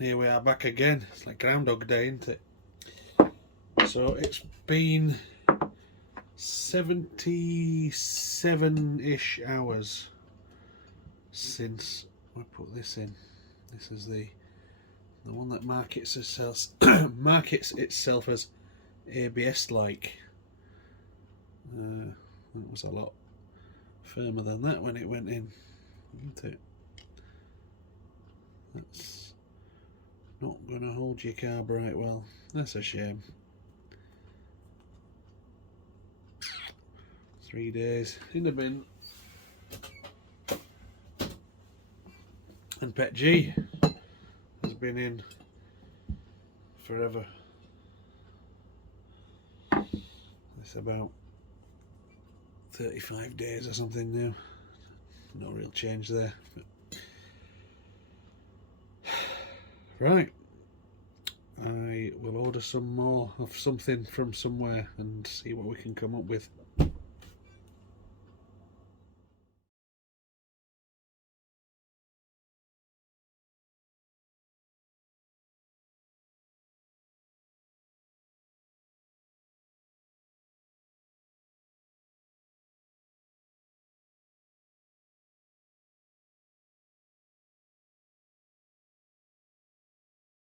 Here we are back again. It's like Groundhog Day, isn't it? So it's been 77-ish hours since I put this in. This is the one that markets itself as ABS-like. It was a lot firmer than that when it went in, isn't it? That's not going to hold your carb right well. That's a shame. 3 days in the bin. And PETG has been in forever. It's about 35 days or something now. No real change there. But right, I will order some more of something from somewhere and see what we can come up with.